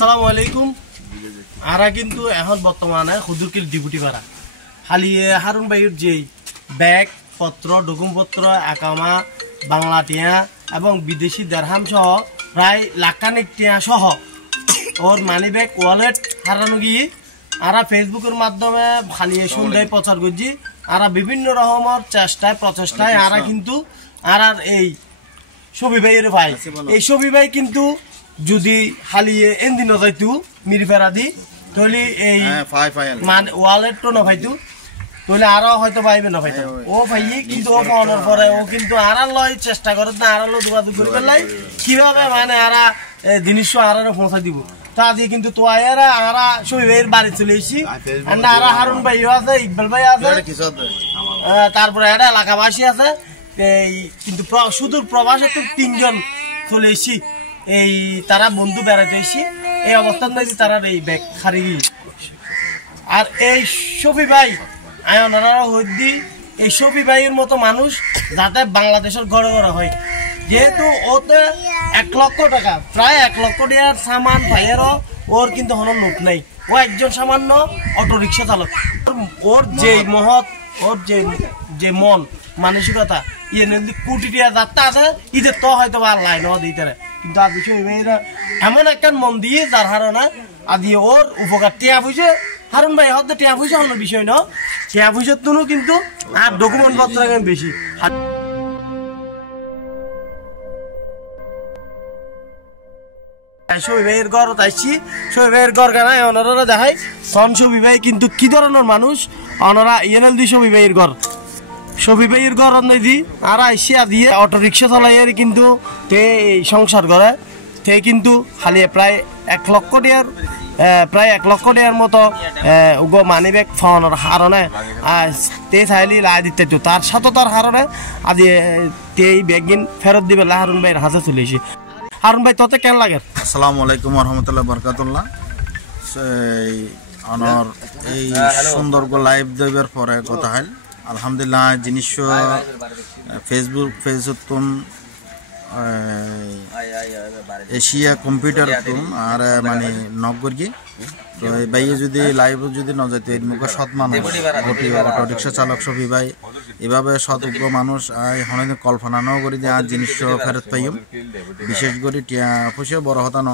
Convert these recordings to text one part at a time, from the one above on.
আসসালামু আলাইকুম। আরা কিন্তু এখন বর্তমানে হুজুরকিল ডিপুটি পাড়া হালিয়ে হারুন ভাইয়ের যেই ব্যাগ পত্র ডকুমপত্র একামা বাংলা টিয়া এবং বিদেশি দেড়হাম সহ প্রায় লাখখানিক টিয়া সহ ওর মানি ব্যাগ ওয়ালেট হারানো গিয়ে আরা ফেসবুকের মাধ্যমে খালিয়ে সন্ধ্যায় প্রচার করছি। আরা বিভিন্ন রকমের চেষ্টায় প্রচেষ্টায় আরা কিন্তু আর এই ছবি ভাইয়ের ভাই এই ছবি ভাই কিন্তু যদি হালিয়ে এনদিন যাইতু মিরফেরা দি তাহলে এই ওয়ালেট তো না পাইতু তাহলে আরো হয়তো পাইবে না পাইতো ও ভাইয়ে কিন্তু ও পাওয়ানোর পরে ও কিন্তু আরা লয় চেষ্টা করে না আরা যোগাযোগ করে পেলাই কিভাবে মানে আরা জিনিস আরা পৌঁছাই দিব তা দিয়ে কিন্তু তো আরা ছবি ভাইয়ের বাড়ি চলে এসেছি। আরা হারুন ভাইও আছে, ইকবাল ভাই আছে, তারপরে একটা এলাকাবাসী আছে। এই কিন্তু সুদূর প্রবাসে তো 3 জন চলে এসেছি। এই তারা বন্ধু বেড়াতে এসেছি এই অবস্থান দেখছি তারা এই ব্যাগ হারিয়ে গিয়েছে। আর এই শফি ভাই আয়নারা হদ্দি এই শফি ভাইয়ের মতো মানুষ যাতে বাংলাদেশের ঘরে ঘরে হয়, যেহেতু ওতে 1 লক্ষ টাকা প্রায় 1 লক্ষ টাকার সামান ভাইয়েরও ওর কিন্তু কোনো নোট নেই। ও একজন সামান্য অটোরিক্সা চালক। ওর যে মহৎ ওর যে মন মানসিকতা ইয়ে কোটি টাকা যাত্রা আছে ঈদের তো হয়তো বা লাইন দিতে কিন্তু আজ এমন একটা মন দিয়ে যার হারণা আদি ওর উপকার টিয়া বুঝে হারুন ভাই হয়তো টিয়া বুঝে কোনো বিষয় না, টিয়া বুঝের তুনো কিন্তু আর ডকুমেন্ট পত্র বেশি। শফি ভাইয়ের ঘর তাইছি, শফি ভাইয়ের ঘর গানায় ওনারা দেখায় সন শফি ভাই কিন্তু কি ধরনের মানুষ ওনারা ইএনএল দি শফি ভাইয়ের ঘর শফি ভাইয়ের ঘর দি আর আইসিয়া দিয়ে অটো রিক্সা চালাইয়ের কিন্তু তে সংসার করে তে কিন্তু খালি প্রায় 1 লক্ষ টাকার মতো মানি ব্যাগ ফাওয়ানোর হারণে তে চাইলি লাই দিতে তার সাথে তার হারণে আদি তে ব্যাগিন ফেরত দিবে হারুন ভাইয়ের হাতে চলে এসে। হারুন ভাই তোতে কেন লাগে? আসসালামু আলাইকুম রহমতুল্লাহ বরকাতুল্লাহ। আমার এই সুন্দর লাইভ দেবের পরে কথা হল আলহামদুলিল্লাহ জিনিস ফেসবুক এশিয়া কম্পিউটার আর মানে নগর কি তো ভাইয়ে যদি লাইভ যদি ন যেত এর মুখে সৎ মানুষ অটো রিক্সা চালক সবই ভাই এভাবে সতর্ক মানুষ হনে কল্পনা ন করি যে আর জিনিস ফেরত পাইম বিশেষ করে টিয়া পয়সা বড় হতা ন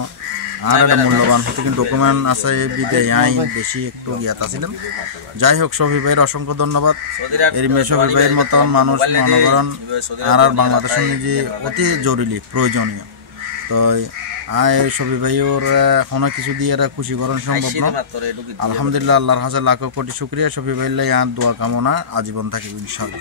আর একটা মূল্যবান হতে কিন্তু ডকুমেন্ট আছে বিদায় আইন বেশি একটু জ্ঞাত ছিলাম। যাই হোক শফি ভাইয়ের অসংখ্য ধন্যবাদ। এর মেয়ে শফি ভাইয়ের মতন মানুষ মনোকরণ আর বাংলাদেশের যে অতি জরুরি প্রয়োজনীয়। তো শফি ভাইয়ের কোনো কিছু দিয়ে এরা খুশি করানো সম্ভব না। আলহামদুলিল্লাহ আল্লাহর হাজার লাখ কোটি শুক্রিয়া। শফি ভাইয়ের আর দোয়া কামনা আজীবন থাকিব ইনশাআল্লাহ।